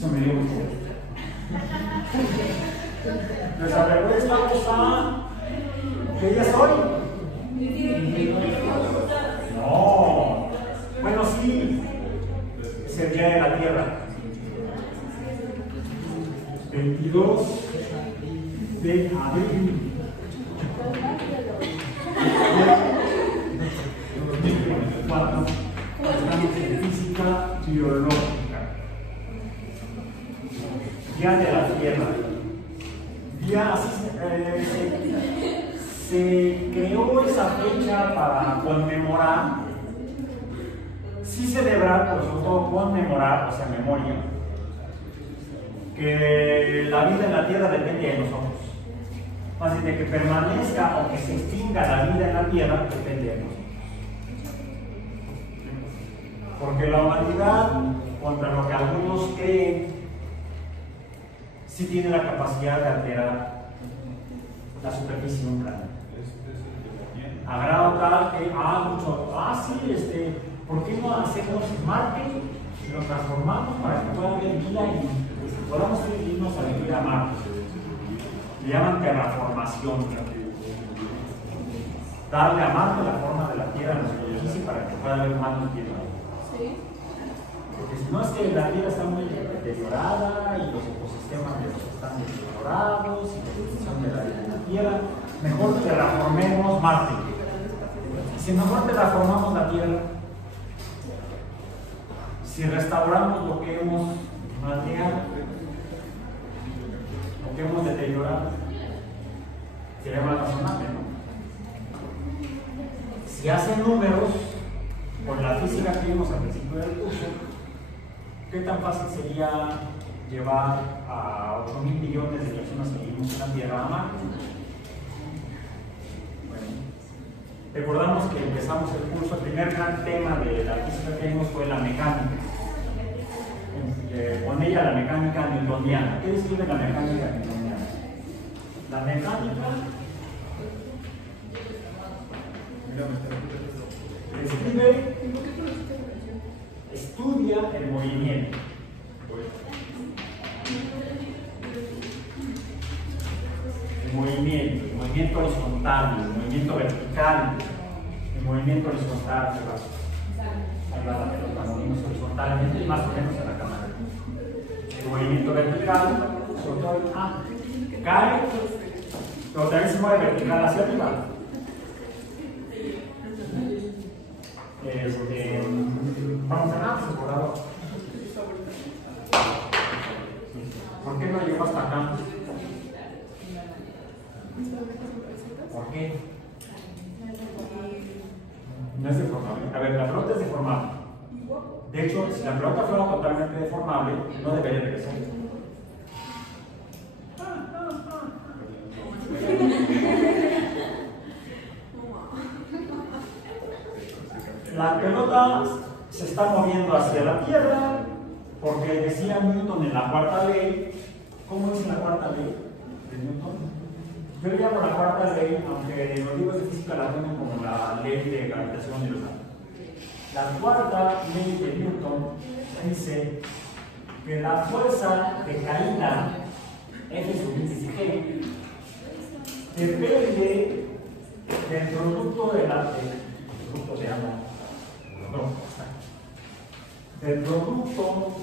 Eso me dio mucho. Pues a ver, estamos a... ¿Qué día es hoy? No. Bueno, sí. Es el día de la Tierra. 22 de abril. 2024. Estamos en física biológica. Día de la Tierra. Día se creó esa fecha para conmemorar, sí celebrar, pero sobre todo conmemorar, o sea, memoria, que la vida en la Tierra depende de nosotros. Así de que permanezca o que se extinga la vida en la Tierra depende de nosotros. Porque la humanidad, contra lo que algunos creen, sí tiene la capacidad de alterar la superficie de un planeta. A grado tal que, sí, ¿por qué no hacemos Marte y lo transformamos para que pueda haber vida y podamos irnos a vivir a Marte? Le llaman terraformación. Darle a Marte la forma de la Tierra en la superficie para que pueda haber humanos tierra. Sí. Porque si no es que la Tierra está muy deteriorada y los ecosistemas están deteriorados y la condición de la vida en la Tierra, mejor terraformemos Marte. Y si mejor terraformamos la Tierra, si restauramos lo que hemos malteado, lo que hemos deteriorado, sería más razonable, ¿no? Si hacen números con la física que vimos al principio del curso, ¿qué tan fácil sería llevar a 8.000 millones de personas que vivimos en la Tierra a Marte? Bueno, recordamos que empezamos el curso, el primer gran tema de la física que vimos fue la mecánica. Con ella la mecánica newtoniana. ¿Qué describe la mecánica newtoniana? La mecánica describe, estudia el movimiento. El movimiento horizontal, el movimiento vertical, el movimiento horizontal que va la pelota, movimos horizontalmente más o menos en la cámara. El movimiento vertical, sobre todo cae, pero también se mueve vertical hacia arriba. Vamos a ver, por ahora. ¿Por qué no llegó hasta acá? ¿Por qué? No es deformable. A ver, la pelota es deformable. De hecho, si la pelota fuera totalmente deformable, no debería regresar. La pelota se está moviendo hacia la Tierra porque decía Newton en la cuarta ley. ¿Cómo es la cuarta ley de Newton? Yo le llamo la cuarta ley, aunque los libros de física la tienen como la ley de gravitación universal. La cuarta ley de Newton dice que la fuerza de caída F sub índice G depende del producto del producto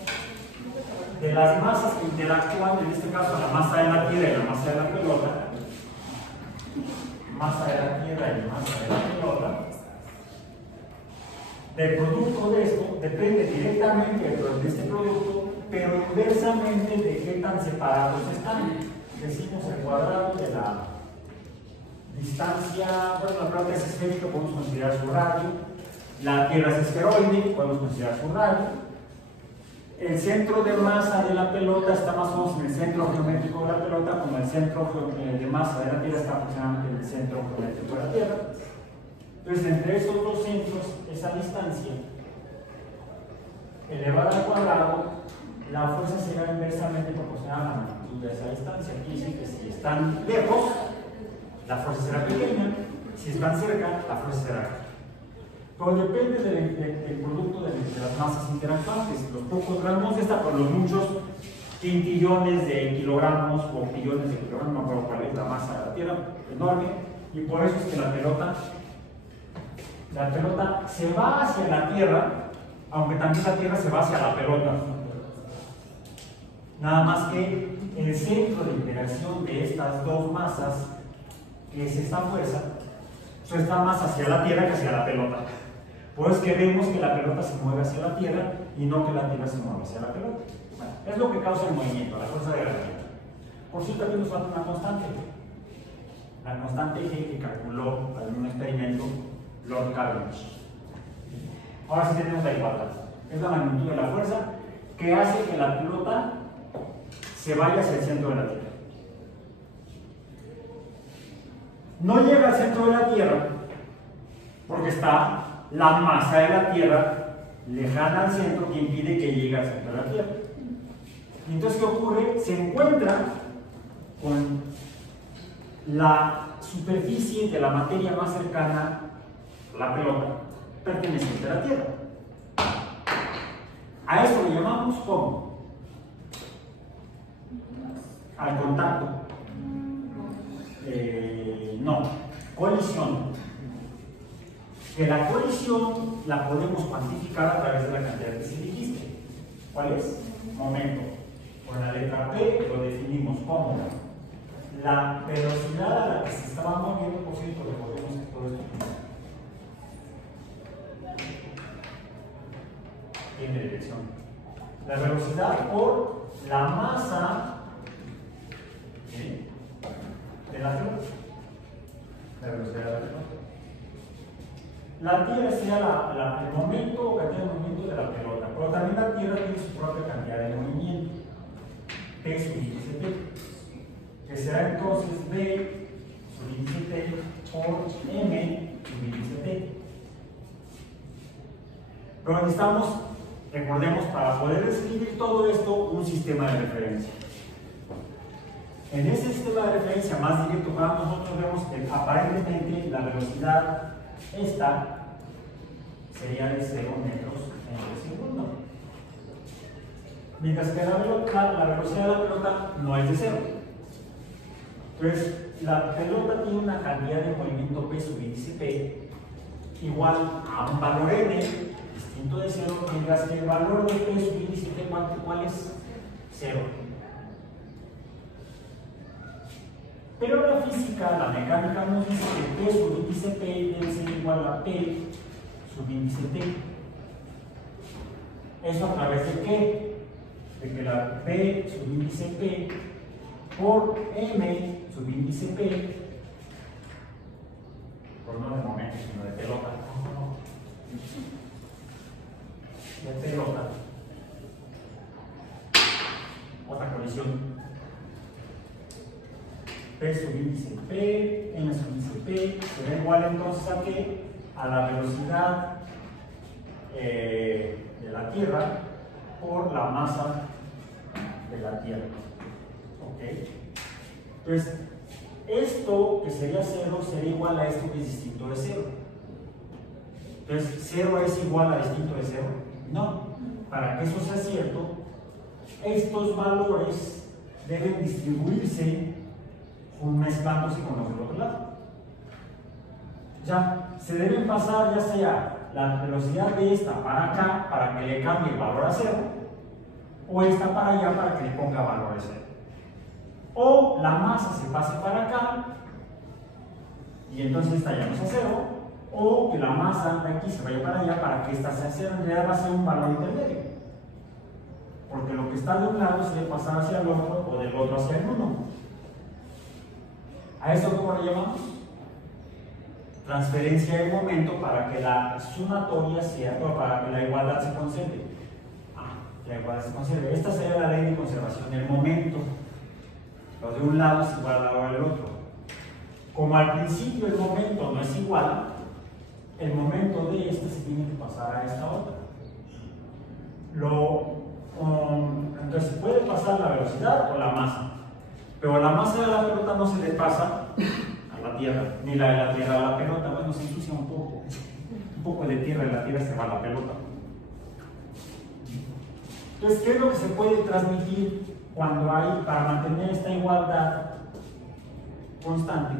de las masas que interactúan, en este caso la masa de la Tierra y la masa de la pelota, masa de la Tierra y masa de la pelota. El producto de esto depende directamente de este producto, pero inversamente de qué tan separados están. Decimos el cuadrado de la distancia, bueno, la pelota es esférica, podemos considerar su radio. La Tierra es esferoide, podemos considerar su radio. El centro de masa de la pelota está más o menos en el centro geométrico de la pelota, como el centro de masa de la Tierra está aproximadamente en el centro geométrico de la Tierra. Entonces, entre esos dos centros, esa distancia elevada al cuadrado, la fuerza será inversamente proporcional a la magnitud de esa distancia. Aquí dice que si están lejos, la fuerza será pequeña, si están cerca, la fuerza será grande. Pero depende del producto de las masas interactuantes. Los pocos gramos de esta, por los muchos quintillones de kilogramos o billones de kilogramos, no me acuerdo cuál es la masa de la Tierra, enorme, y por eso es que la pelota se va hacia la Tierra, aunque también la Tierra se va hacia la pelota. Nada más que el centro de interacción de estas dos masas, que es esta fuerza, pues está más hacia la Tierra que hacia la pelota. Por eso es que vemos que la pelota se mueve hacia la Tierra y no que la Tierra se mueve hacia la pelota. Bueno, es lo que causa el movimiento, la fuerza de gravedad. Por cierto, aquí nos falta una constante. La constante G que calculó en un experimento Lord Cavendish. Ahora sí tenemos la igualdad. Es la magnitud de la fuerza que hace que la pelota se vaya hacia el centro de la Tierra. No llega al centro de la Tierra porque está la masa de la Tierra lejana al centro que impide que llegue al centro de la Tierra. Y entonces, ¿qué ocurre? Se encuentra con la superficie de la materia más cercana a la pelota perteneciente a la Tierra. A eso lo llamamos ¿cómo? Al contacto. No, colisión. Que la colisión la podemos cuantificar a través de la cantidad que se dijiste. ¿Cuál es? Momento. Con la letra P lo definimos como la velocidad a la que se estaba moviendo, por cierto, recordemos que todo esto tiene dirección. La velocidad por la masa de la pelota. La velocidad de la pelota. La Tierra sería el momento o cantidad de movimiento de la pelota, pero también la Tierra tiene su propia cantidad de movimiento, P sub índice T, que será entonces B sub índice T por M sub índice T. Pero necesitamos, recordemos, para poder describir todo esto, un sistema de referencia. En ese sistema de referencia más directo para nosotros vemos que aparentemente la velocidad esta sería de 0 metros en el segundo. Mientras que la velocidad de la pelota no es de 0. Entonces, la pelota tiene una cantidad de movimiento P sub índice P igual a un valor n distinto de 0, mientras que el valor de P sub índice P, ¿cuál es? 0. Pero la física, la mecánica nos dice que P sub índice P debe ser igual a P sub índice T. ¿Eso a través de qué? De que la P sub índice P por M sub índice P, por no de momento, sino de pelota. De pelota. Otra colisión. P sub índice P, M sub índice P, será igual entonces a qué? A la velocidad de la Tierra por la masa de la Tierra. ¿Ok? Entonces, esto que sería 0 sería igual a esto que es distinto de 0. Entonces, 0 es igual a distinto de 0. No. Para que eso sea cierto, estos valores deben distribuirse mezclándose con los del otro lado. Ya, se deben pasar ya sea la velocidad de esta para acá para que le cambie el valor a 0, o esta para allá para que le ponga valor a 0. O la masa se pase para acá y entonces esta ya no sea 0, o que la masa de aquí se vaya para allá para que esta sea 0. En realidad va a ser un valor intermedio, porque lo que está de un lado se debe pasar hacia el otro o del otro hacia el 1. ¿A esto cómo le llamamos? Transferencia de momento para que la sumatoria sea, o para que la igualdad se conserve. La igualdad se conserve. Esta sería la ley de conservación del momento. Lo de un lado es igual a lo del otro. Como al principio el momento no es igual, el momento de esta se tiene que pasar a esta otra. Entonces puede pasar la velocidad o la masa. Pero la masa de la pelota no se le pasa a la Tierra, ni la de la Tierra a la pelota. Bueno, se ensucia un poco de tierra y la Tierra se va a la pelota. Entonces, ¿qué es lo que se puede transmitir cuando hay, para mantener esta igualdad constante?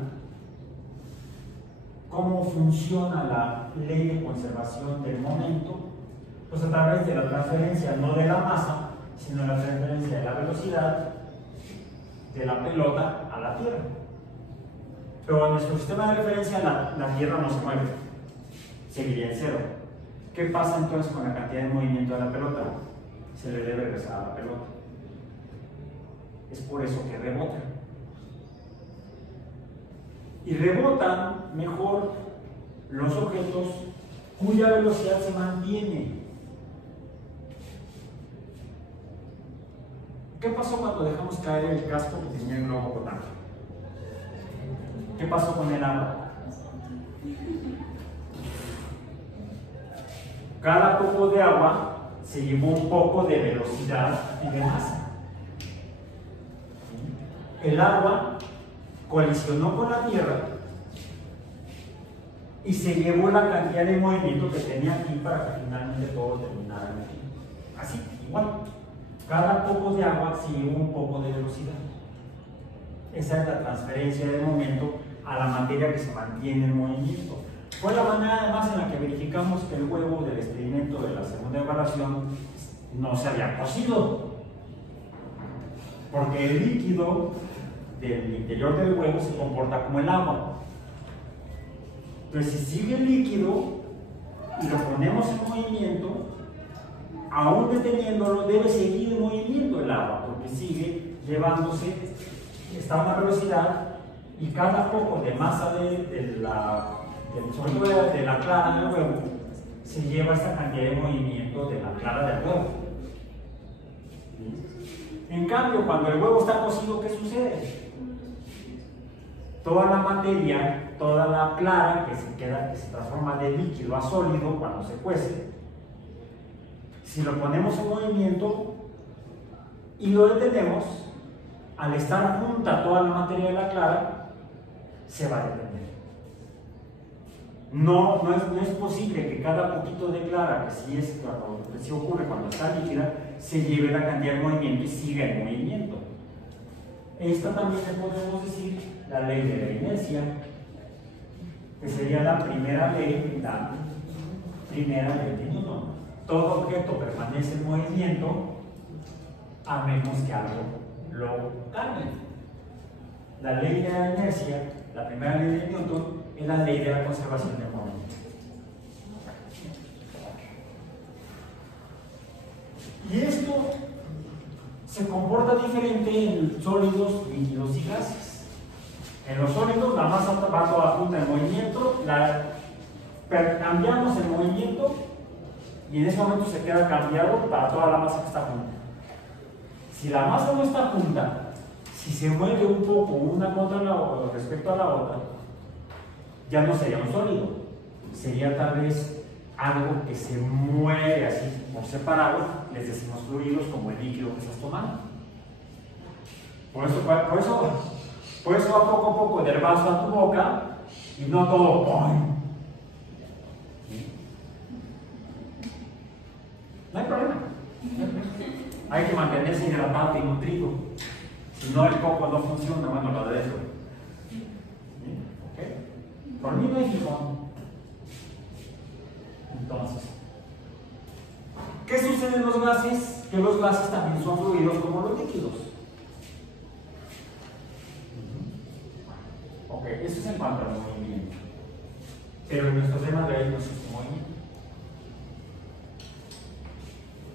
¿Cómo funciona la ley de conservación del momento? Pues a través de la transferencia, no de la masa, sino la transferencia de la velocidad de la pelota a la Tierra. Pero en nuestro sistema de referencia la Tierra no se mueve, seguiría en cero. ¿Qué pasa entonces con la cantidad de movimiento de la pelota? Se le debe regresar a la pelota. Es por eso que rebota. Y rebotan mejor los objetos cuya velocidad se mantiene. ¿Qué pasó cuando dejamos caer el casco que tenía el globo flotante? ¿Qué pasó con el agua? Cada poco de agua se llevó un poco de velocidad y de masa. El agua colisionó con la Tierra y se llevó la cantidad de movimiento que tenía aquí para que finalmente todo terminara aquí. Así, igual. Cada poco de agua se llevó un poco de velocidad. Esa es la transferencia de momento a la materia que se mantiene en movimiento. Fue la manera además en la que verificamos que el huevo del experimento de la segunda evaluación no se había cocido. Porque el líquido del interior del huevo se comporta como el agua. Entonces, si sigue el líquido y lo ponemos en movimiento, aún deteniéndolo, debe seguir en movimiento el agua, porque sigue llevándose, está a una velocidad, y cada poco de masa sobre todo de la clara del huevo, se lleva esa cantidad de movimiento de la clara del huevo. En cambio, cuando el huevo está cocido, ¿qué sucede? Toda la materia, toda la clara que se transforma de líquido a sólido cuando se cuece, si lo ponemos en movimiento y lo detenemos, al estar junta toda la materia de la clara, se va a detener. No es posible que cada poquito de clara, que sí ocurre cuando está líquida, se lleve la cantidad de movimiento y siga en movimiento. Esta también le podemos decir la ley de la inercia, que sería la primera ley de Newton. Todo objeto permanece en movimiento a menos que algo lo cambie. La ley de la inercia, la primera ley de Newton, es la ley de la conservación del movimiento. Y esto se comporta diferente en sólidos, líquidos y gases. En los sólidos la masa va toda junta en movimiento, cambiamos el movimiento y en ese momento se queda cambiado para toda la masa que está junta. Si la masa no está junta, si se mueve un poco una contra la otra respecto a la otra, ya no sería un sólido, sería tal vez algo que se mueve así por separado, les decimos fluidos, como el líquido que estás tomando. Por eso va poco a poco del vaso a tu boca y no todo ¡pum! No hay problema. Hay que mantenerse hidratado y nutrido. Si no, el coco no funciona, bueno, lo de eso. ¿Ok? Por mí no hay fijón. Entonces, ¿qué sucede en los gases? Que los gases también son fluidos como los líquidos. Ok, eso es en cuanto al movimiento. Pero en nuestro tema de hoy no existe movimiento.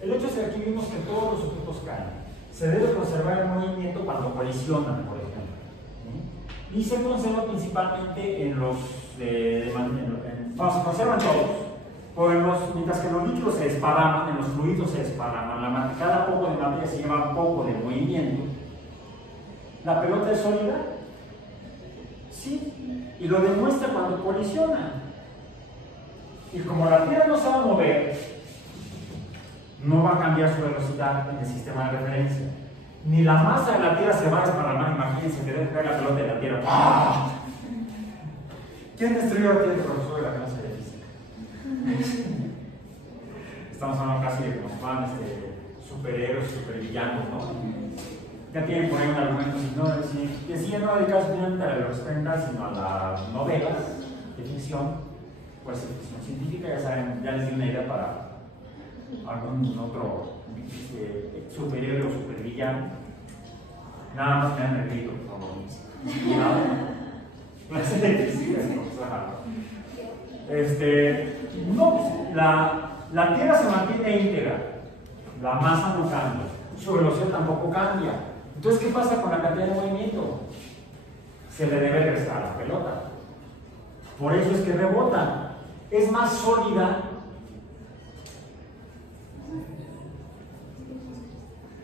El hecho es que aquí vimos que todos los objetos caen. Se debe conservar el movimiento cuando colisionan, por ejemplo. Y se conserva principalmente en los se conservan todos. Mientras que los líquidos se desparraman, en los fluidos se desparraman. Cada poco de materia se lleva un poco de movimiento. ¿La pelota es sólida? Sí. Y lo demuestra cuando colisiona. Y como la Tierra no se va a mover, no va a cambiar su velocidad en el sistema de referencia. Ni la masa de la Tierra se va a desparramar. Imagínense que debe caer la pelota de la Tierra. ¡Ah! ¿Quién destruyó la Tierra? El profesor de la clase de física. Estamos hablando casi de como si fueran superhéroes, supervillanos, ¿no? Ya tienen por ahí un argumento, si deciden no dedicarse únicamente a los 30, sino a las novelas de ficción, pues ficción científica, ya saben, ya les di una idea para algún otro superhéroe o supervillano. Nada más me dan el grito, por favor. Clase de física, no, la Tierra se mantiene íntegra, la masa no cambia, su velocidad tampoco cambia. Entonces, ¿qué pasa con la cantidad de movimiento? Se le debe restar a la pelota. Por eso es que rebota. Es más sólida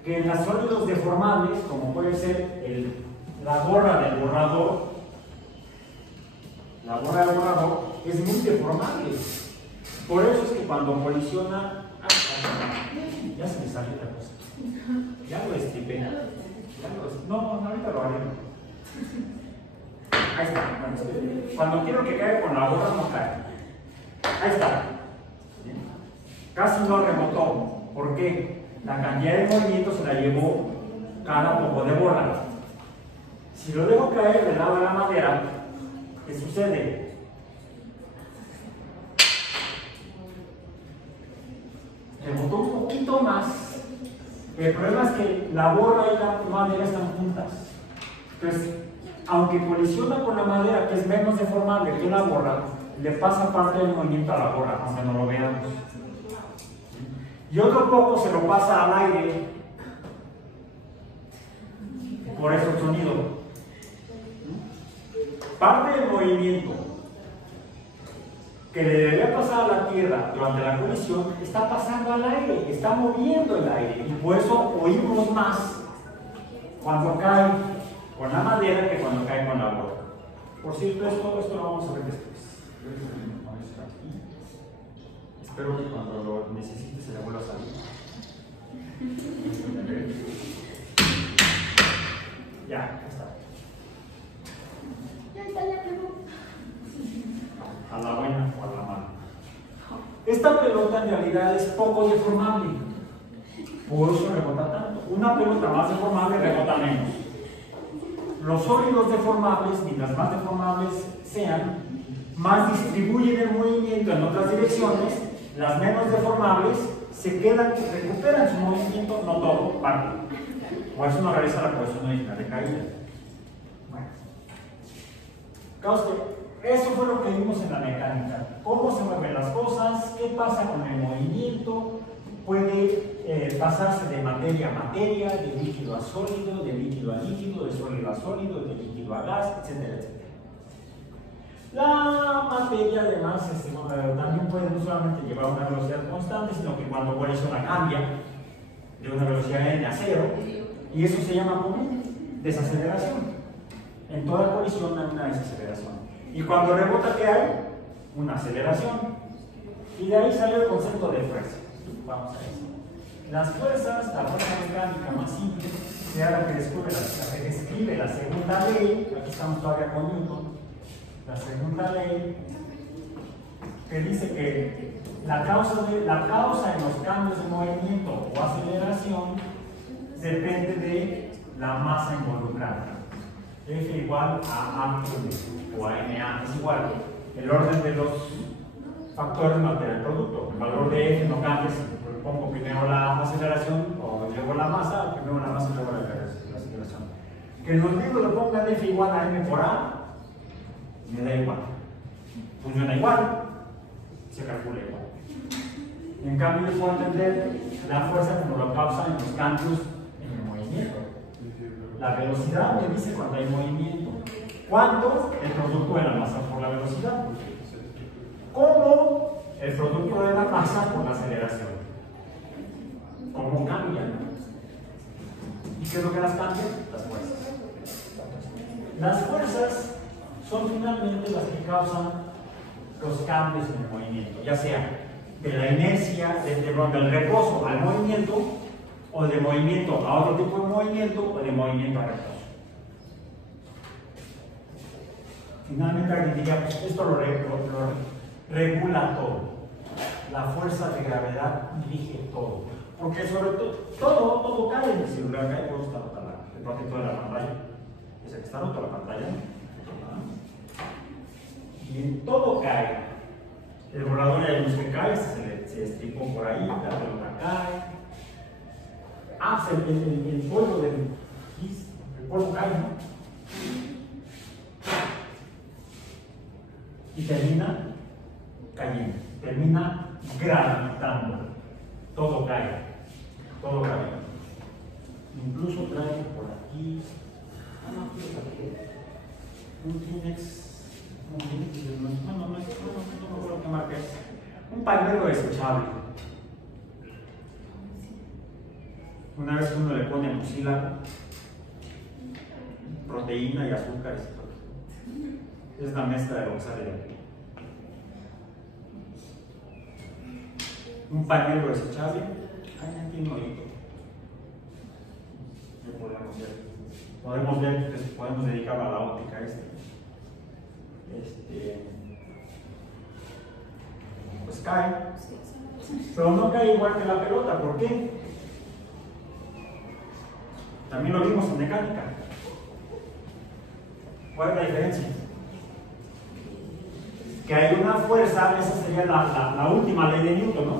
que en los sólidos deformables, como puede ser la gorra del borrador. La gorra del borrador es muy deformable. Por eso es que cuando colisiona, ya se me salió la cosa. Ya lo estripé. No, ahorita lo haré. Ahí está. Cuando quiero que caiga con la gorra, no cae. Ahí está. Casi no rebotó. ¿Por qué? La cantidad de movimiento se la llevó cada poco de bola. Si lo dejo caer del lado de la madera, ¿qué sucede? Rebotó un poquito más. El problema es que la borra y la madera están juntas. Entonces, aunque colisiona con la madera, que es menos deformable que la borra, le pasa parte del movimiento a la borra, aunque no lo veamos. Y otro poco se lo pasa al aire. Por eso el sonido. Parte del movimiento que le debería pasar a la Tierra durante la colisión está pasando al aire, está moviendo el aire, y por eso oímos más cuando cae con la madera que cuando cae con la borra. Por cierto, esto lo vamos a ver después. Espero que cuando lo necesite se le vuelva a salir. Ya está. A la buena o a la mala. Esta pelota en realidad es poco deformable, por eso rebota tanto. Una pelota más deformable rebota menos. Los sólidos deformables, mientras más deformables sean, más distribuyen el movimiento en otras direcciones. Las menos deformables se quedan, recuperan su movimiento, no todo, parte. Por eso no realiza la cohesión original de caída. Bueno. Eso fue lo que vimos en la mecánica. Cómo se mueven las cosas, qué pasa con el movimiento. Puede pasarse de materia a materia, de líquido a sólido, de líquido a líquido, de sólido a sólido, de líquido a gas, etcétera, etcétera. La materia, además, también puede no solamente llevar una velocidad constante, sino que cuando colisiona cambia de una velocidad n a 0, y eso se llama como desaceleración. En toda colisión hay una desaceleración. Y cuando rebota, ¿qué hay? Una aceleración. Y de ahí sale el concepto de fuerza. Vamos a eso. Las fuerzas, la fuerza mecánica más simple, sea la que describe la segunda ley. Aquí estamos todavía con Newton. La segunda ley que dice que la causa en los cambios de movimiento o aceleración depende de la masa involucrada. F igual a A o a NA es igual. El orden de los factores no altera el producto. El valor de F no cambia si pongo primero la aceleración o luego la masa, o primero la masa y luego la aceleración. Que en los libros lo pongan F igual a M por A, me da igual. Funciona igual, se calcula igual. En cambio, yo puedo entender la fuerza como lo causa en los cambios en el movimiento. La velocidad me dice cuando hay movimiento. ¿Cuánto? El producto de la masa por la velocidad. ¿Cómo? El producto de la masa por la aceleración. ¿Cómo cambian? ¿Y qué es lo que las cambia? Las fuerzas. Las fuerzas son finalmente las que causan los cambios en el movimiento, ya sea de la inercia, del reposo al movimiento, o de movimiento a otro tipo de movimiento, o de movimiento a reposo. Finalmente, aquí diríamos, esto lo regula todo. La fuerza de gravedad dirige todo. Porque sobre todo cae en el celular, cae, por eso está rota el protector de la pantalla. Dice que está rota la pantalla. Y en todo cae. El borrador de luz que cae, se estripó por ahí, la pelota cae. El polvo del gis, el polvo cae, ¿no? Y termina cayendo, termina gravitando. Todo cae, todo gravita. Incluso trae por aquí. Un Kleenex. No me acuerdo qué marca es. Un pañuelo desechable. Una vez que uno le pone mucílago, proteína y azúcares, es la mezcla de lo que sale de aquí. Un pañuelo desechable. Ahí tiene un hoyito. Podemos ver que podemos dedicar a la óptica pues cae, pero no cae igual que la pelota. ¿Por qué? También lo vimos en mecánica. ¿Cuál es la diferencia? Que hay una fuerza, esa sería la última ley de Newton, ¿no?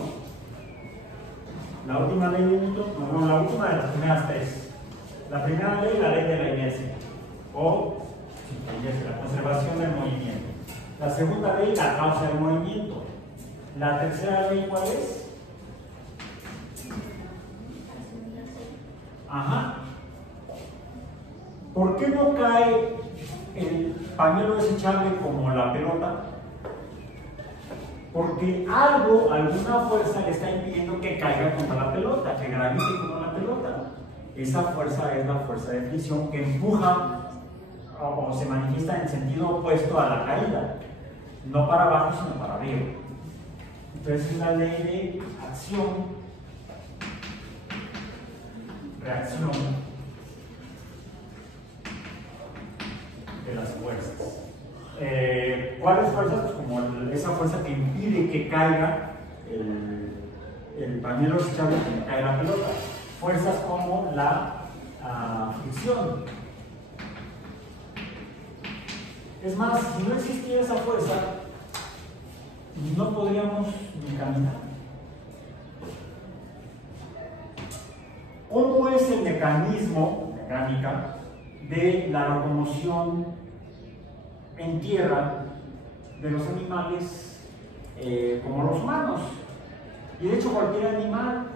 La última ley de Newton, no, la última de las primeras tres. La primera ley, la ley de la inercia, o la conservación del movimiento. La segunda ley, la causa del movimiento. La tercera ley, ¿cuál es? Ajá. ¿Por qué no cae el pañuelo desechable como la pelota? Porque alguna fuerza le está impidiendo que caiga contra la pelota, que gravite como la pelota. Esa fuerza es la fuerza de fricción que empuja o se manifiesta en sentido opuesto a la caída, no para abajo sino para arriba. Entonces es la ley de acción, reacción de las fuerzas. ¿Cuáles fuerzas? Pues como esa fuerza que impide que caiga el pañuelo desechable, que caiga la pelota. Fuerzas como la fricción. Es más, si no existiera esa fuerza, no podríamos ni caminar. ¿Cómo es el mecanismo mecánica de la locomoción en tierra de los animales como los humanos? Y de hecho cualquier animal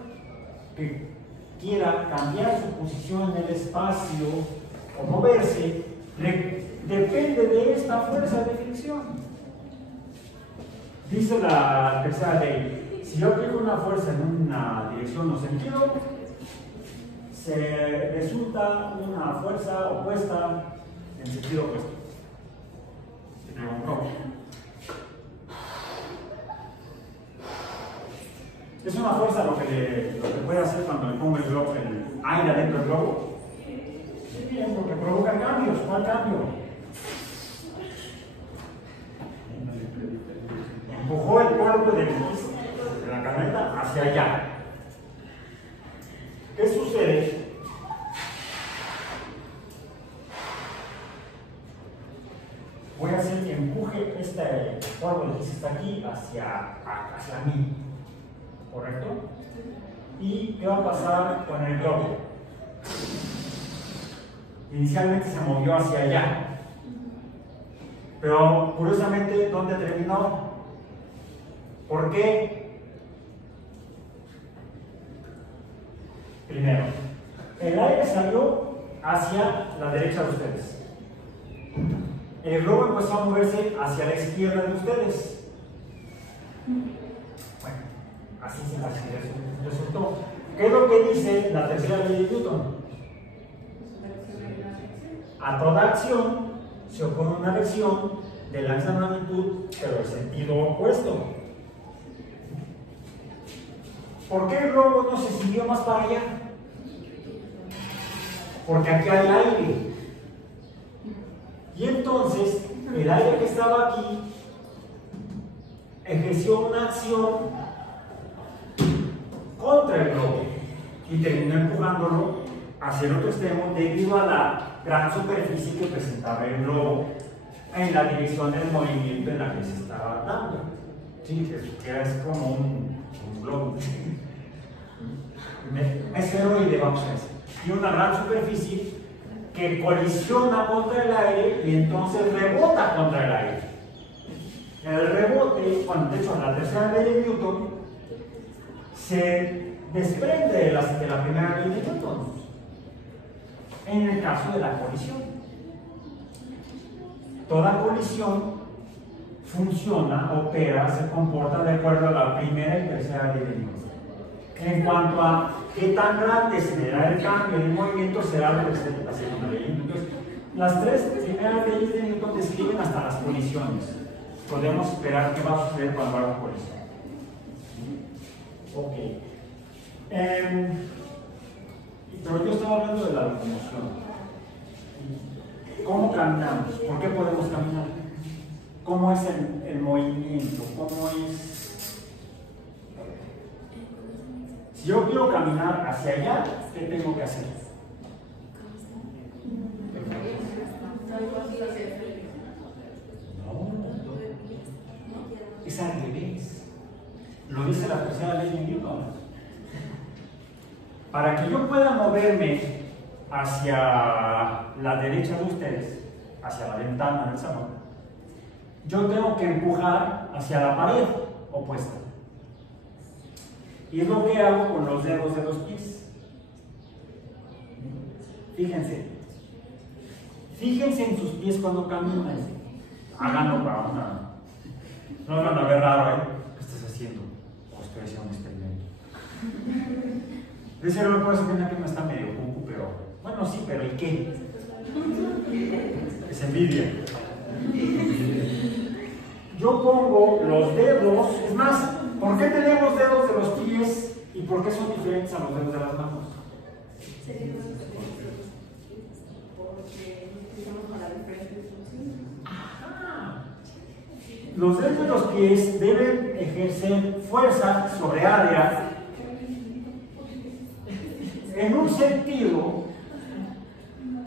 que quiera cambiar su posición en el espacio o moverse, depende de esta fuerza de fricción. Dice la tercera ley, si yo aplico una fuerza en una dirección o sentido, se resulta una fuerza opuesta en sentido opuesto. Es una fuerza lo que puede hacer cuando le pongo el aire adentro del globo. Sí, bien, porque provoca cambios. ¿Cuál cambio? Empujó el cuerpo de la camioneta hacia allá. ¿Qué sucede? Voy a hacer que empuje este cuerpo de que está aquí hacia mí. ¿Correcto? ¿Y qué va a pasar con el globo? Inicialmente se movió hacia allá, pero curiosamente, ¿dónde terminó? ¿Por qué? Primero, el aire salió hacia la derecha de ustedes. El globo empezó a moverse hacia la izquierda de ustedes. Bueno, así resultó. ¿Qué es lo que dice la tercera ley de Newton? A toda acción se opone una reacción de la misma magnitud, pero en sentido opuesto. ¿Por qué el globo no se siguió más para allá? Porque aquí hay aire. Y entonces, el aire que estaba aquí ejerció una acción contra el globo. y terminó empujándolo hacia el otro extremo debido a la gran superficie que presentaba el globo en la dirección del movimiento en la que se estaba dando. Sí, que es como un globo. Esferoide, vamos a decir. Y una gran superficie que colisiona contra el aire y entonces rebota contra el aire. El rebote, bueno, de hecho, la tercera ley de Newton se desprende de la primera ley de Newton en el caso de la colisión. Toda colisión funciona, opera, se comporta de acuerdo a la primera y tercera ley de Newton. En cuanto a qué tan grande será el cambio en el movimiento, será lo que se la segunda ley. Entonces, las tres primeras leyes de Newton describen hasta las colisiones. Podemos esperar qué va a suceder cuando haga colisión. Ok. Pero yo estaba hablando de la locomoción. ¿Cómo caminamos? ¿Por qué podemos caminar? ¿Cómo es el movimiento? ¿Cómo es? Si yo quiero caminar hacia allá, ¿qué tengo que hacer? No. Es al revés. Lo dice la tercera ley de Newton. Para que yo pueda moverme hacia la derecha de ustedes, hacia la ventana del salón, yo tengo que empujar hacia la pared opuesta. Y es lo que hago con los dedos de los pies. Fíjense. Fíjense en sus pies cuando caminan. Háganlo para una. No van a ver raro, ¿eh? ¿Qué estás haciendo? O estoy haciendo un experimento. Ese no puede ser que no está medio cucu, pero. Bueno, sí, pero ¿y qué? Es envidia. Yo pongo los dedos, es más, ¿por qué tenemos dedos de los pies y por qué son diferentes a los dedos de las manos? Ajá. Los dedos de los pies deben ejercer fuerza sobre área en un sentido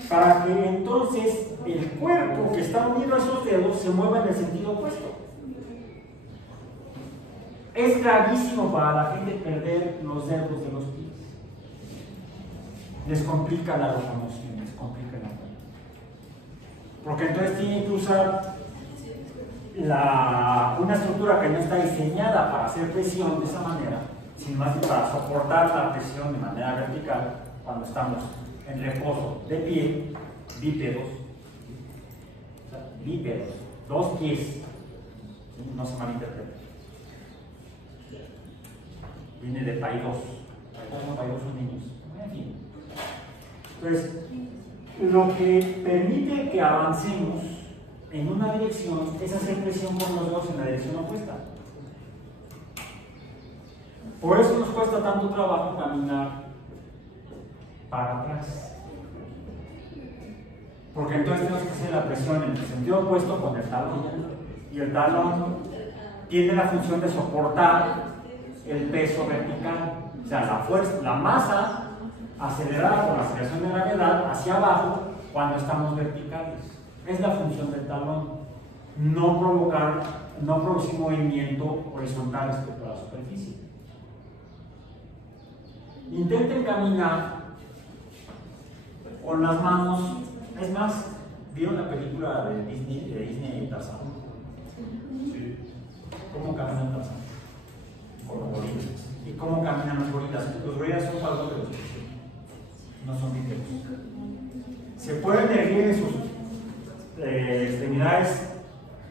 para que entonces el cuerpo que está unido a esos dedos se mueva en el sentido opuesto. Es gravísimo para la gente perder los dedos de los pies. Les complica la locomoción, les complica la vida. Porque entonces tienen que usar una estructura que no está diseñada para hacer presión de esa manera, sino más bien para soportar la presión de manera vertical cuando estamos en reposo de pie, bípedos, dos pies, no se malinterpreten. Viene de paidos. Paidos son niños. En fin. Entonces, lo que permite que avancemos en una dirección es hacer presión con los dedos en la dirección opuesta. Por eso nos cuesta tanto trabajo caminar para atrás. Porque entonces tenemos que hacer la presión en el sentido opuesto con el talón. Y el talón tiene la función de soportar el peso vertical. O sea, la fuerza, la masa acelerada por la aceleración de gravedad hacia abajo cuando estamos verticales. Es la función del talón. No producir movimiento horizontal respecto a la superficie. Intenten caminar con las manos. Es más, ¿vieron la película de Disney y Tarzán? Sí. ¿Cómo caminan Tarzán? Con los gorilas. ¿Y cómo caminan los gorilas? Los gorilas son cuadrúpedos, no son bípedos. Se pueden erguir en sus extremidades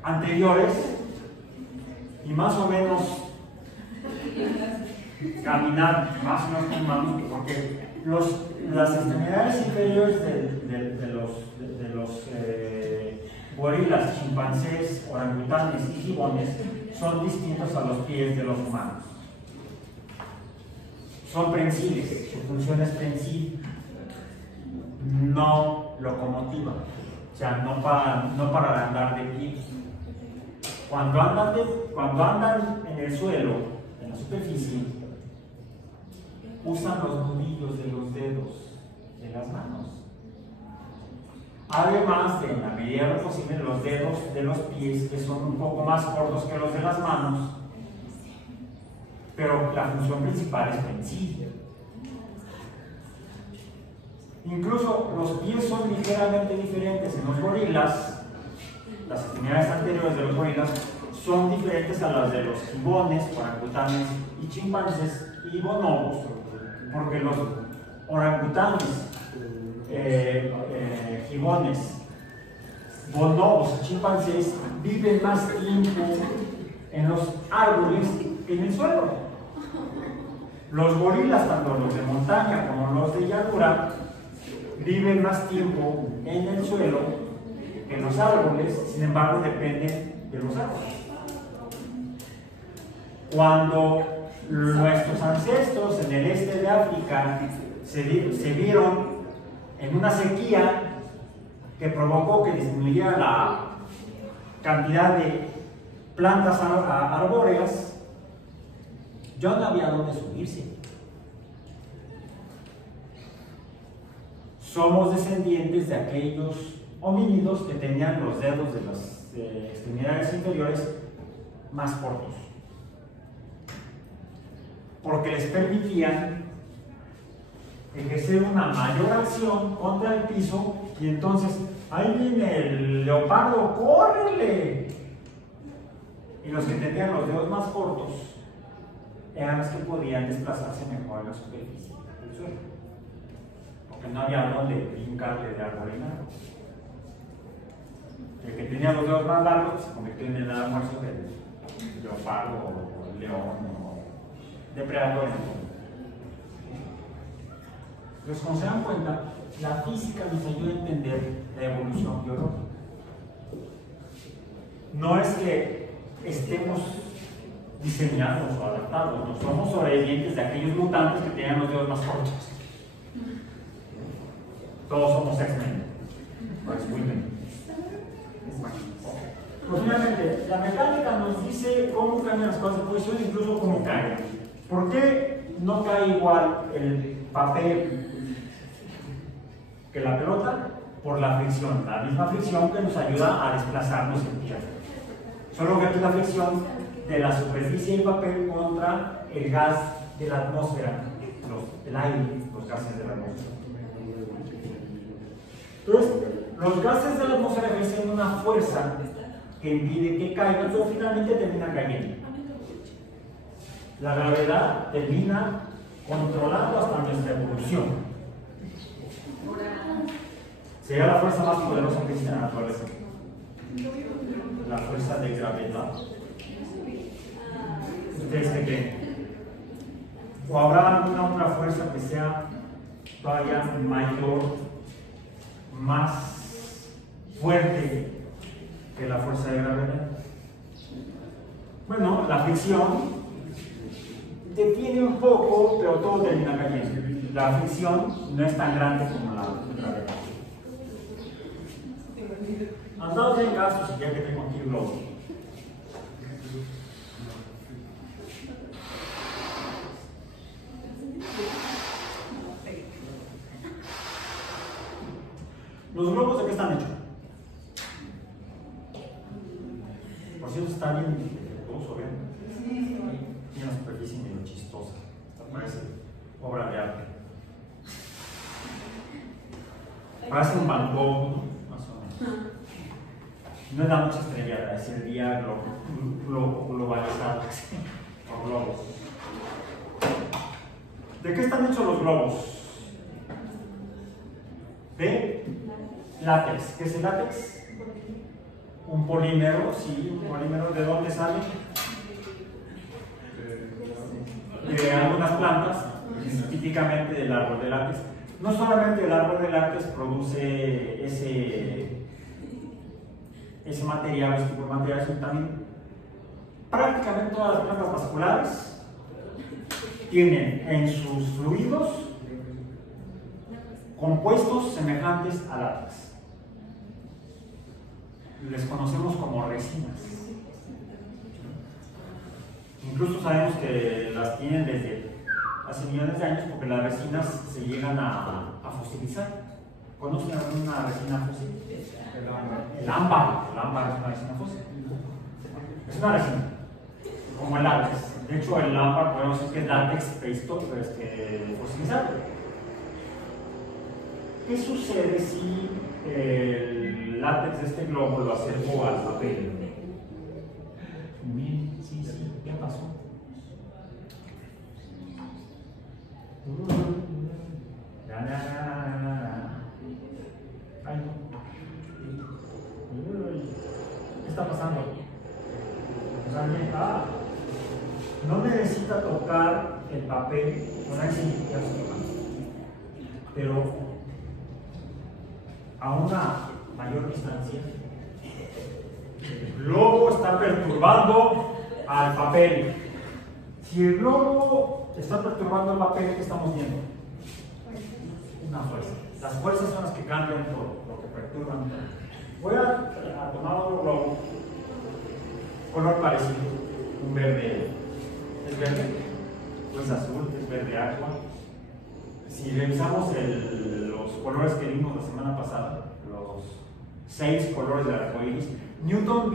anteriores y más o menos caminar más o menos con manos, porque las extremidades inferiores de los gorilas, chimpancés, orangutanes y gibones son distintos a los pies de los humanos. Son prensiles, su función es prensil, no locomotiva, o sea, no para andar de pie. Cuando andan en el suelo, en la superficie, usan los nudillos de los dedos de las manos. Además de, en la medida de lo posible, los dedos de los pies, que son un poco más cortos que los de las manos, pero la función principal es prensil. Incluso los pies son ligeramente diferentes en los gorilas. Las extremidades anteriores de los gorilas son diferentes a las de los gibones, orangutanes y chimpancés y bonobos, porque los orangutanes, gibones, bonobos y chimpancés viven más tiempo en los árboles que en el suelo. Los gorilas, tanto los de montaña como los de llanura, viven más tiempo en el suelo que en los árboles, sin embargo dependen de los árboles. Cuando nuestros ancestros en el este de África se vieron en una sequía que provocó que disminuyera la cantidad de plantas arbóreas, ya no había dónde subirse. Somos descendientes de aquellos homínidos que tenían los dedos de las extremidades inferiores más cortos, porque les permitían ejercer una mayor acción contra el piso, y entonces ahí viene el leopardo, ¡córrele! Y los que tenían los dedos más cortos eran los que podían desplazarse mejor en la superficie del suelo, porque no había donde brincarle de árbol en árbol. El que tenía los dedos más largos se convirtió en el almuerzo del leopardo o el león o depredador. Entonces, como se dan cuenta, la física nos ayuda a entender la evolución biológica. No es que estemos diseñados o adaptados, no somos sobrevivientes de aquellos mutantes que tenían los dedos más cortos. Todos somos X-Men. Pues finalmente, la mecánica nos dice cómo cambian las cosas de posición, incluso cómo caen. ¿Por qué no cae igual el papel que la pelota? Por la fricción, la misma fricción que nos ayuda a desplazarnos en tierra. Solo que aquí la fricción de la superficie del papel contra el gas de la atmósfera, el aire, los gases de la atmósfera. Entonces, los gases de la atmósfera ejercen una fuerza que impide que caigan, pero finalmente terminan cayendo. La gravedad termina controlando hasta nuestra evolución. Sería la fuerza más poderosa que existe en la naturaleza. La fuerza de gravedad. ¿Ustedes qué creen? ¿O habrá alguna otra fuerza que sea todavía mayor, más fuerte que la fuerza de gravedad? Bueno, la fricción detiene un poco, pero todo termina cayendo. La fricción no es tan grande como la gravedad. Andados en gastos, ya que tengo aquí el globo. ¿Los globos de qué están hechos? Por cierto, está bien defectuoso, ¿ven? Tiene una superficie medio chistosa. Parece obra de arte. Parece un Van Gogh, ¿no? Más o menos. No le da mucha estrellada, es el día globalizado por globos. ¿De qué están hechos los globos? De látex. ¿Qué es el látex? Un polímero, sí, un polímero. ¿De dónde sale? De algunas plantas, típicamente del árbol de látex. No solamente el árbol de látex produce ese material, ese tipo de material, sino también prácticamente todas las plantas vasculares tienen en sus fluidos compuestos semejantes a látex. Les conocemos como resinas. Incluso sabemos que las tienen desde hace millones de años porque las resinas se llegan a fosilizar. ¿Conocen alguna resina fósil? El ámbar. El ámbar es una resina fósil. Es una resina, como el látex. De hecho, el ámbar podemos decir que es látex fosilizado. ¿Qué sucede si el látex de este globo lo acerco al papel? Sí, ¿qué pasó? Ay, no. ¿Qué está pasando? No necesita tocar el papel, pero a una mayor distancia. El globo está perturbando al papel. Si el globo está perturbando el papel, ¿qué estamos viendo? Una fuerza. Las fuerzas son las que cambian todo, lo que perturban. Voy a tomar otro globo, color parecido, un verde. ¿Es verde? ¿O es azul? ¿Es verde agua? Si revisamos los colores que vimos la semana pasada, los 6 colores del arco iris, Newton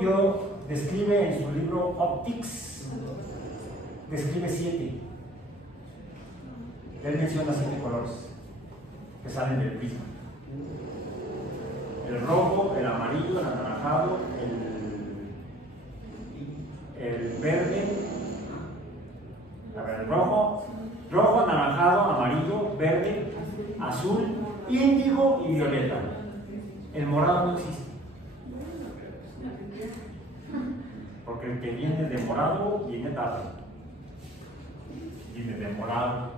describe en su libro Optics, describe 7. Él menciona 7 colores que salen del prisma: el rojo, el amarillo, el anaranjado, el verde, el rojo, anaranjado, amarillo, verde, azul, índigo y violeta. El morado no existe, porque el que viene de morado viene tarde, viene de morado.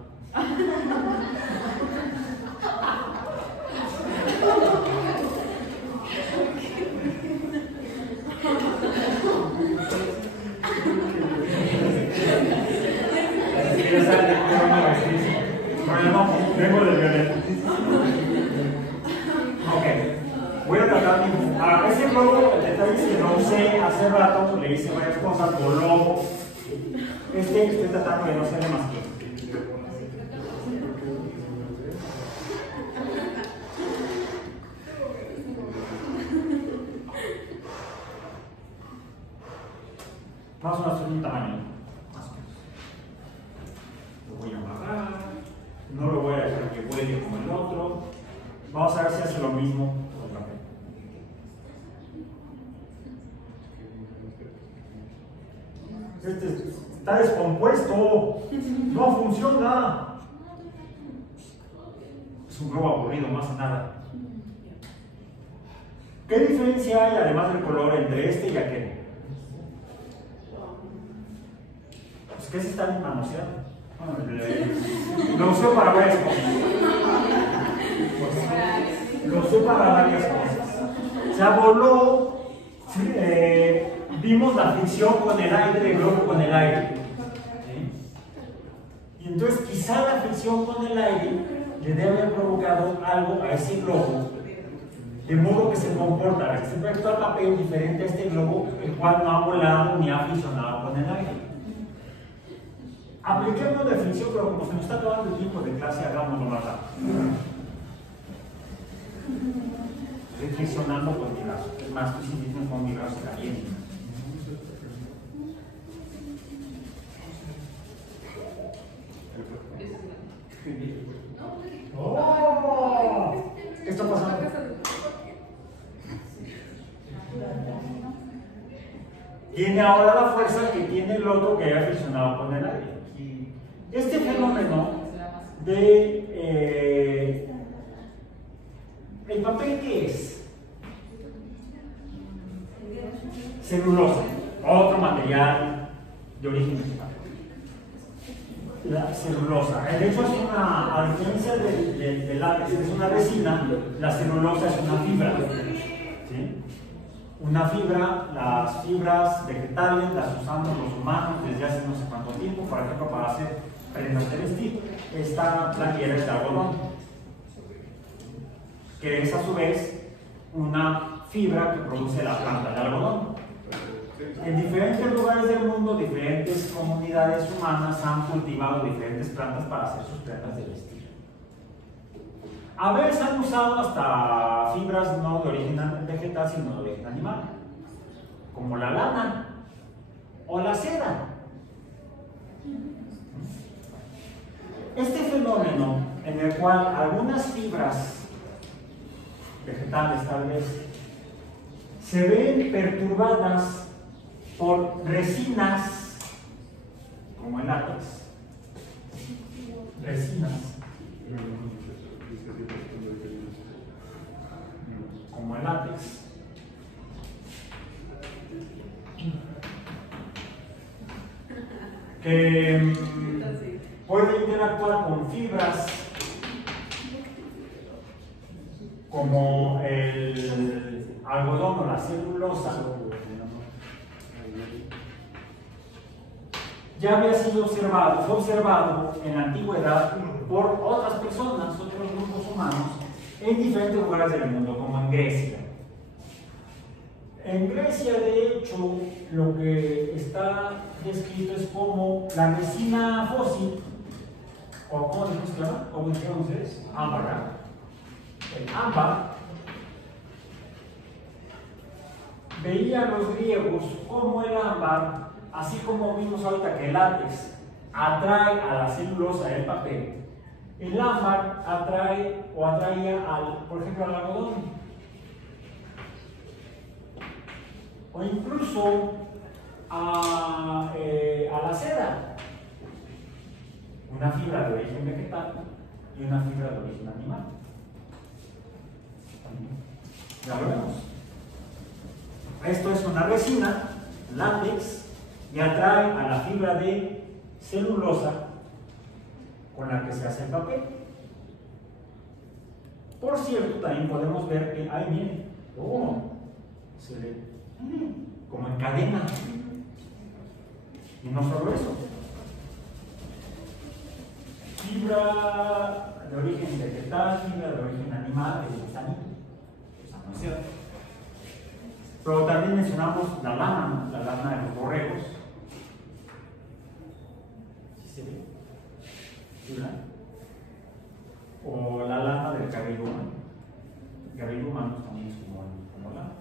Vengo de violeta. Ok, voy a tratar de ese globo. El detalle es que lo usé hace rato, le hice varias cosas, voló. Estoy tratando de no hacerle más que. Más o menos un tamaño, más o menos. Lo voy a amarrar, no lo voy a dejar que vuele como el otro. Vamos a ver si hace lo mismo con el papel. Está descompuesto, no funciona. Es un globo aburrido, más nada. ¿Qué diferencia hay, además del color, entre este y aquel? Pues que ese está bien manoseado. Lo usé para varias cosas. Lo usé para varias cosas. Se voló. Vimos la fricción con el aire, del globo con el aire. Y entonces quizá la fricción con el aire le debe haber provocado algo a ese globo, de modo que se comporta respecto al papel diferente a este globo, el cual no ha volado ni ha friccionado con el aire. Apliquemos de fricción, pero como se nos está acabando el tiempo de clase, hagámoslo más rápido. Estoy friccionando con mi brazo. Es más, estoy sintiendo con mi brazo caliente. ¡Oh! ¿Qué está pasando? Tiene ahora la fuerza que tiene el otro que haya friccionado con el aire. Este fenómeno de ¿el papel qué es? Celulosa, otro material de origen vegetal. La celulosa, de hecho es una, a diferencia del látex, es una resina, la celulosa es una fibra. ¿Sí? Una fibra, las fibras vegetales las usamos los humanos desde hace no sé cuánto tiempo, por ejemplo, para hacer prendas de vestir. Esta playera es de algodón, que es a su vez una fibra que produce la planta de algodón. En diferentes lugares del mundo, diferentes comunidades humanas han cultivado diferentes plantas para hacer sus prendas de vestir. A veces han usado hasta fibras no de origen vegetal, sino de origen animal, como la lana o la seda. Este fenómeno en el cual algunas fibras vegetales tal vez se ven perturbadas por resinas como el látex, resinas como el látex, que puede interactuar con fibras como el algodón o la celulosa. Ya había sido observado, fue observado en la antigüedad por otras personas, otros grupos humanos, en diferentes lugares del mundo, como en Grecia. En Grecia, de hecho, lo que está descrito es como la resina fósil, o ¿cómo dijimos que llama? ¿Cómo dijeron ustedes? Ámbar. El ámbar, veían los griegos como el ámbar, así como vimos ahorita que el látex atrae a la celulosa del papel, el ámbar atrae o atraía por ejemplo, al algodón, o incluso a la seda, una fibra de origen vegetal y una fibra de origen animal. Ya lo vemos. Esto es una resina, látex, y atrae a la fibra de celulosa con la que se hace el papel. Por cierto, también podemos ver que ahí viene, se ve como en cadena. Y no solo eso, fibra de origen vegetal, fibra de origen animal, de gusanito. ¿No es cierto? Pero también mencionamos la lana, ¿no? La lana de los borregos. ¿Sí se ve? ¿Sí? O la lana del cabello humano. El cabello humano también es como lana.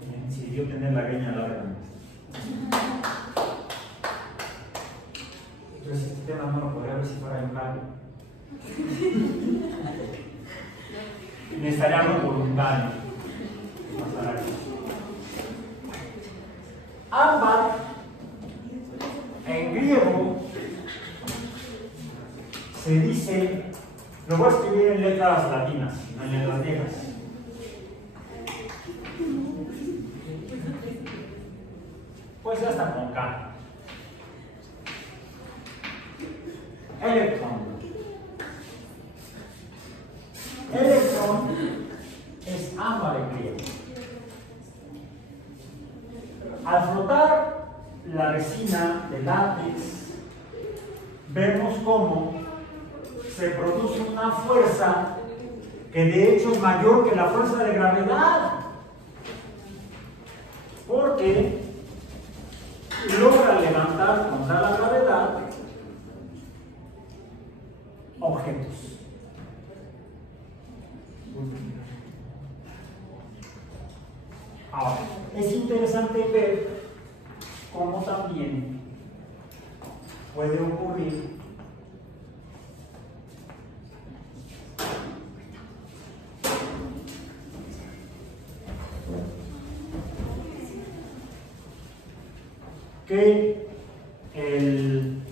Bien, decidió tener la greña larga. Entonces este tema no lo podría ver si fuera un cambio. Necesitaría algo voluntario. Ámbar, en griego, se dice, lo voy a escribir en letras latinas, no en letras griegas. Puede ser hasta con K. Electrón. Electrón es ámbar en griego. Al frotar la resina de látex, vemos cómo se produce una fuerza que de hecho es mayor que la fuerza de gravedad, porque logra levantar contra la gravedad objetos. Ahora, es interesante ver cómo también puede ocurrir que el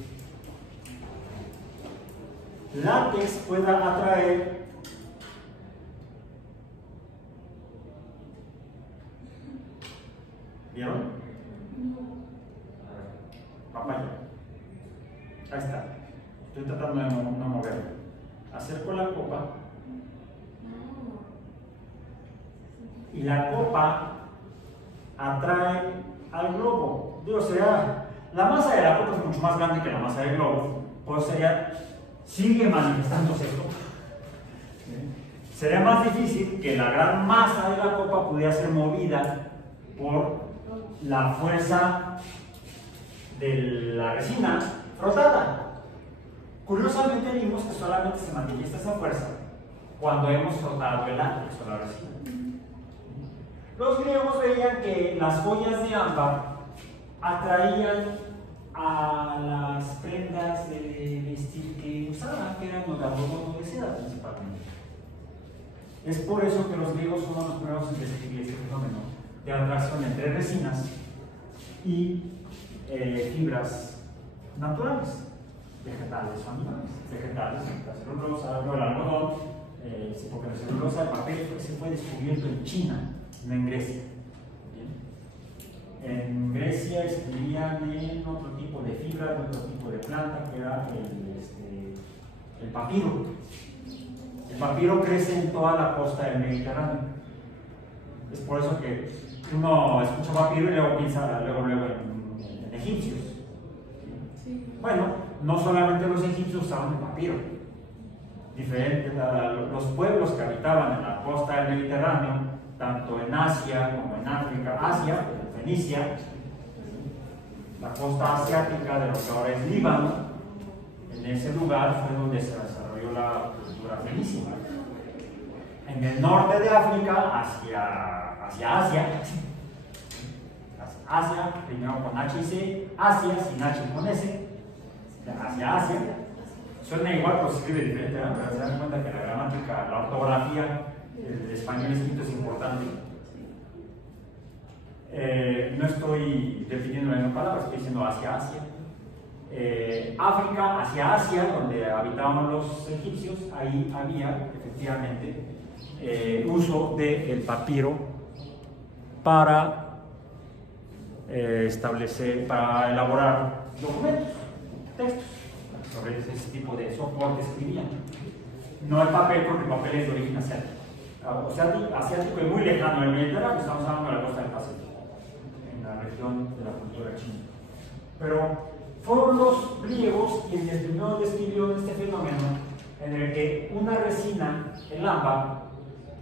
látex pueda atraer ¿vieron? Papaya. Ahí está. Estoy tratando de no moverlo. Acerco la copa y la copa atrae al globo. Digo, sería, la masa de la copa es mucho más grande que la masa del globo, pues sigue manifestándose esto. sería más difícil que la gran masa de la copa pudiera ser movida por la fuerza de la resina frotada. Curiosamente vimos que solamente se manifiesta esa fuerza cuando hemos frotado el látex o la resina. Los griegos veían que las joyas de ámbar atraían a las prendas de vestir que usaban, que eran los de algodón o de seda principalmente. Es por eso que los griegos fueron los primeros en describir este fenómeno de atracción entre resinas y fibras naturales, vegetales o animales. Vegetales, la celulosa, no el algodón, porque la celulosa, el papel se fue descubierto en China, no en Grecia. ¿Bien? En Grecia escribían en otro tipo de fibra, de otro tipo de planta, que era el papiro. El papiro crece en toda la costa del Mediterráneo. Es por eso que uno escucha papiro y luego piensa en egipcios. Sí. Bueno, no solamente los egipcios usaban el papiro. Los pueblos que habitaban en la costa del Mediterráneo, tanto en Asia como en África, Asia, Fenicia, la costa asiática de lo que ahora es Líbano, en ese lugar fue donde se desarrolló la cultura fenicia. En el norte de África, hacia Asia, primero con H y C, Asia, sin H y con S, hacia Asia, suena igual pero se escribe diferente, ¿no? Pero se dan cuenta que la gramática, la ortografía, el español escrito es importante. No estoy definiendo la misma palabra, estoy diciendo hacia Asia. África, hacia Asia, donde habitaban los egipcios, ahí había efectivamente uso del papiro para para elaborar documentos, textos, sobre ese tipo de soporte escribían. No el papel, porque el papel es de origen asiático y muy lejano del Mediterráneo, estamos hablando de la costa del Pacífico, en la región de la cultura china. Pero fueron los griegos quienes primero describieron este fenómeno en el que una resina, el ámbar,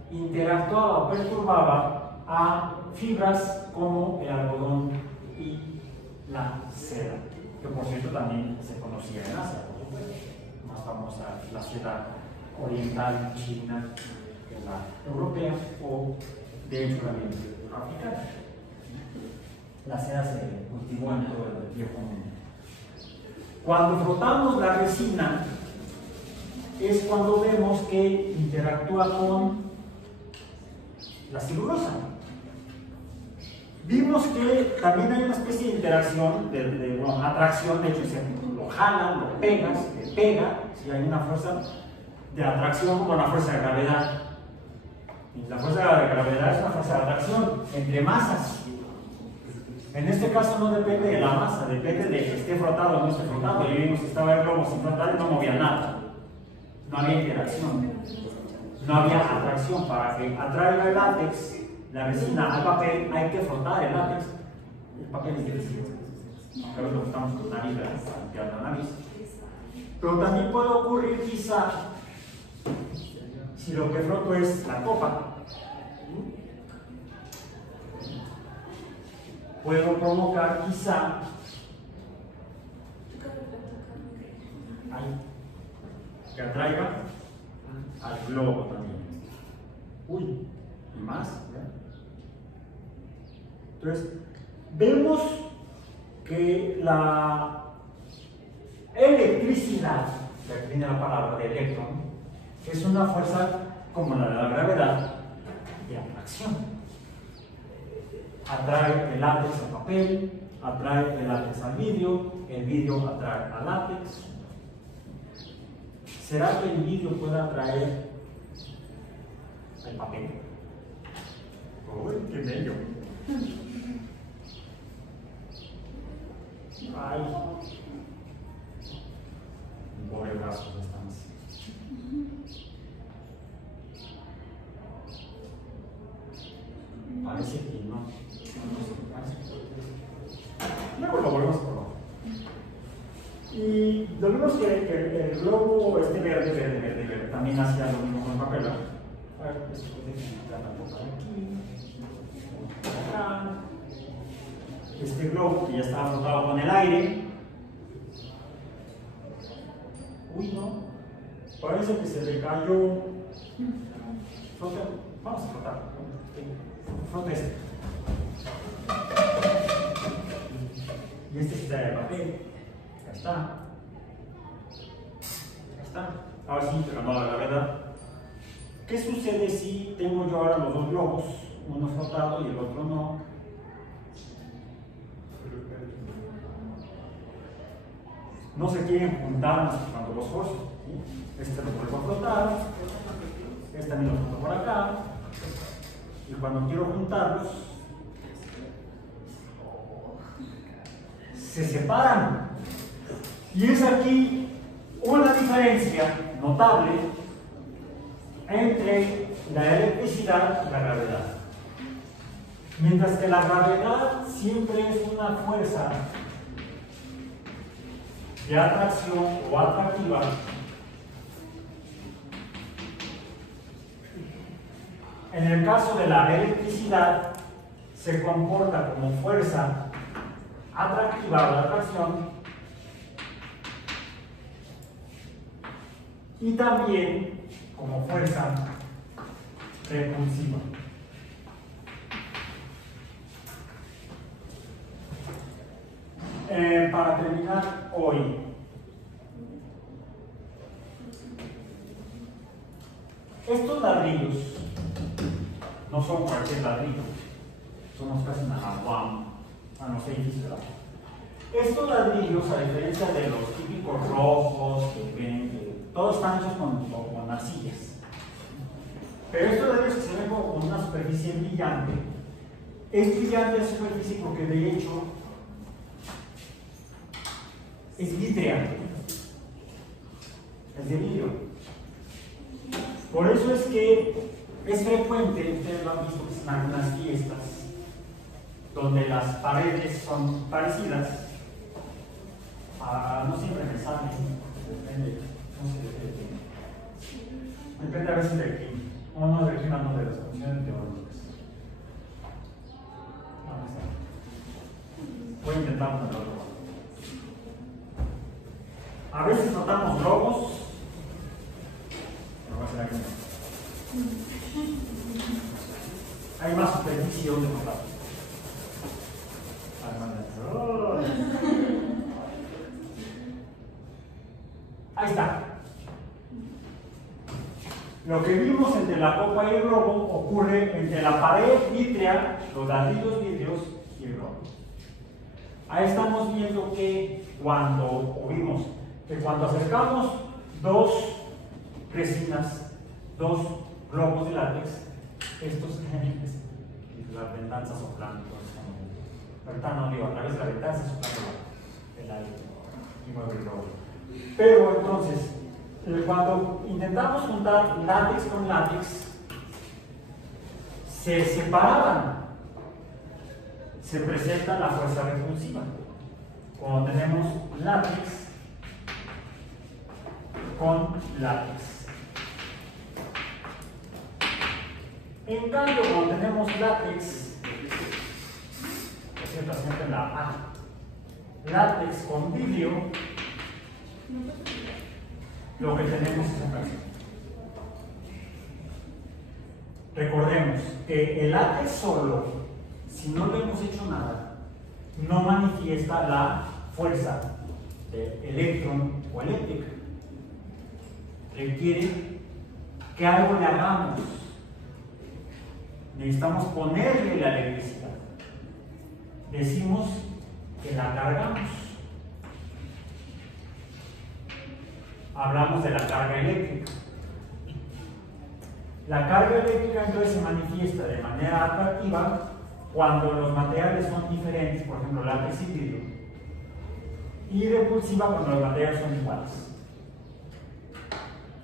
interactuaba o perturbaba a fibras como el algodón y la seda, que por cierto también se conocía en Asia, por supuesto, más famosa la seda oriental china que la europea o de hecho también africana. La seda se cultivó en todo el viejo mundo. Cuando frotamos la resina es cuando vemos que interactúa con la celulosa. Vimos que también hay una especie de interacción, atracción, de hecho lo jalan, lo pegas, le pega, si hay una fuerza de atracción con la fuerza de gravedad. Y la fuerza de gravedad es una fuerza de atracción entre masas. En este caso no depende de la masa, depende de que esté frotado o no esté frotado. Y vimos que estaba el globo sin frotar y no movía nada. No había interacción. No había atracción. Para que atraiga el látex, la resina al papel, hay que frotar el látex. El papel es difícil. Aunque lo estamos con nariz, limpiando la nariz. Pero también puede ocurrir quizá, si lo que froto es la copa, puedo provocar quizá que atraiga al globo también. Uy, y más. Entonces, vemos que la electricidad, que aquí viene la palabra de electrón, es una fuerza como la de la gravedad de atracción. Atrae el látex al papel, atrae el látex al vidrio, el vidrio atrae al látex. ¿Será que el vidrio puede atraer al papel? ¡Uy, qué bello! ¡Ay! Mi pobre brazo ya está así. Parece que no. Luego lo volvemos a probar. Y vemos que el globo verde, también hacía lo mismo con el papel, Después de quitar la boca de aquí, acá. Este globo que ya estaba frotado con el aire. Uy, no. Parece que se le cayó. Frota. Vamos a frotar. Frota este. Y este está de papel. Ya está. Ya está. Ahora sí, pero no la verdad. ¿Qué sucede si tengo yo ahora los dos globos? Uno frotado y el otro no. No se quieren juntar más que cuando los forzo. ¿Sí? Este lo vuelvo a frotar. Este también lo froto por acá. Y cuando quiero juntarlos, se separan. Y es aquí una diferencia notable entre la electricidad y la gravedad. Mientras que la gravedad siempre es una fuerza de atracción o atractiva, en el caso de la electricidad se comporta como fuerza atractiva o de atracción y también como fuerza repulsiva. Para terminar hoy, estos ladrillos no son cualquier ladrillo, somos casi una aguam, no sé si será. Estos ladrillos, a diferencia de los típicos rojos que ven, todos están hechos con arcillas. Pero estos ladrillos que se ven con una superficie brillante, es brillante la superficie porque de hecho es vítrea, es de vidrio. Por eso es que es frecuente, ustedes lo han visto que en algunas fiestas, donde las paredes son parecidas, no siempre me sale, depende, no sé, depende a veces del clima, no del clima, no de las condiciones meteorológicas. Voy a intentar un otro lado. A veces notamos globos, pero va a ser aquí. Hay más superficie donde notar. Ahí está. Lo que vimos entre la copa y el globo ocurre entre la pared vítrea, los ladrillos vidrios y el globo. Ahí estamos viendo que vimos que cuando acercamos dos resinas, dos globos de látex, estos las ventanas soplando, no digo, a través de la ventana soplando el aire y mueve el globo. Pero entonces, cuando intentamos juntar látex con látex, se separaban, se presenta la fuerza repulsiva. Cuando tenemos látex con látex. En cambio, cuando tenemos látex, siempre la A, látex con vidrio, lo que tenemos es un calcio. Recordemos que el látex solo, si no le hemos hecho nada, no manifiesta la fuerza del electrón o eléctrica. Requiere que algo le hagamos. Necesitamos ponerle la electricidad. Decimos que la cargamos. Hablamos de la carga eléctrica. La carga eléctrica entonces se manifiesta de manera atractiva cuando los materiales son diferentes, por ejemplo látex y vidrio, y repulsiva cuando los materiales son iguales.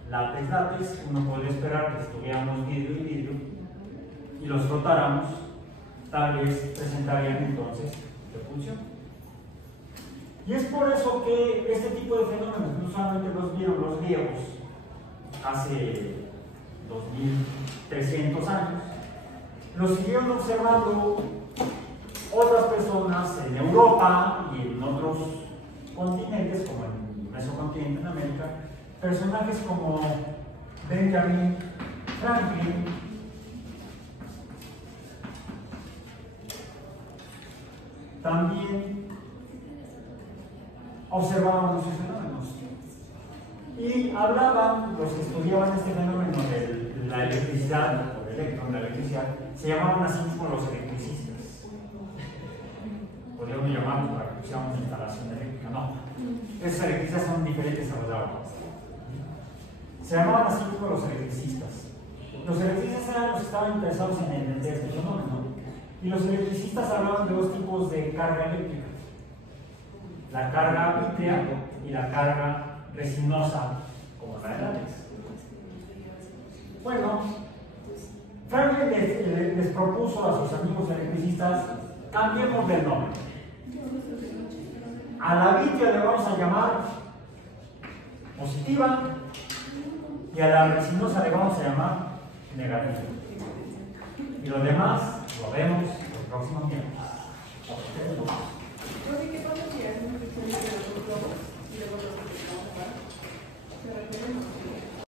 Látex, uno podría esperar que si tuviéramos vidrio y vidrio y los frotáramos, tal vez presentarían entonces repulsión. Y es por eso que este tipo de fenómenos no solamente los vieron los griegos hace 2300 años. Lo siguieron observando otras personas en Europa y en otros continentes, como en el mesocontinente, en América, personajes como Benjamin Franklin, también observaban muchos fenómenos y hablaban, los que estudiaban este fenómeno de la electricidad, o el electrón, la electricidad, se llamaban así como los electricistas. Podríamos llamarlos para que pusiéramos instalación eléctrica, no. Esos electricistas son diferentes a los de ahora. Se llamaban así como los electricistas. Los electricistas eran los que estaban interesados en entender este fenómeno. Y los electricistas hablaban de dos tipos de carga eléctrica: la carga vítrea y la carga resinosa, como la de látex. Bueno, Franklin les propuso a sus amigos electricistas: cambiemos del nombre. A la vítrea le vamos a llamar positiva y a la resinosa le vamos a llamar negativa. Y lo demás lo vemos el próximo miércoles.